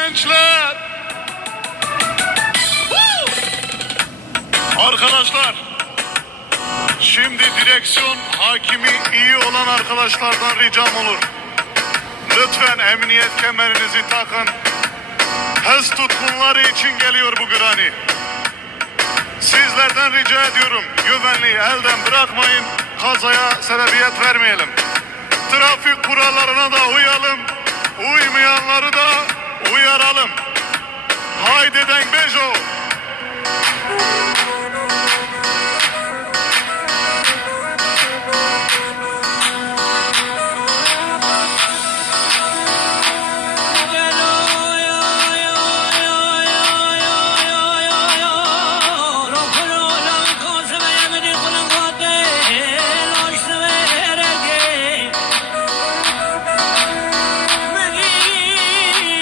Gençler! Arkadaşlar, şimdi direksiyon hakimi iyi olan arkadaşlardan ricam olur. Lütfen emniyet kemerinizi takın. Hız tutkunları için geliyor bu granny. Sizlerden rica ediyorum güvenliği elden bırakmayın. Kazaya sebebiyet vermeyelim. Trafik kurallarına da uyalım. Uymayanları da Tete Dank Bejo.